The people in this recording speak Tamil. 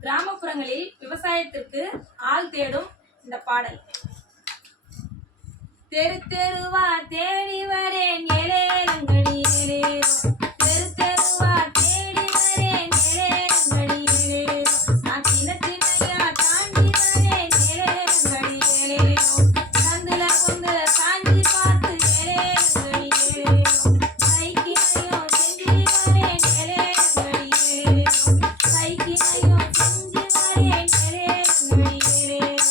கிராமப்புறங்களில் விவசாயத்திற்கு ஆள் தேடும் இந்த பாடல். தெரு தெருவா தேடி வரேன் ஏலேலங்கடி ஏலேலோ, தெரு தெருவா தேடி வரேன் ஏலேலங்கடி ஏலேலோ, நான் சின்ன சின்னையா தாண்டி வரேன் ஏலேலங்கடி ஏலேலோ, சந்துல கொண்டு சாஞ்சி பார்த்து ஏலேலங்கடி ஏலேலோ, சைக்கிளையும் செஞ்சு வரேன் ஏலேலங்கடி ஏலேலோ, சைக்கிளையும் செஞ்சு வரேன் ஏலேலங்கடி ஏலேலோ.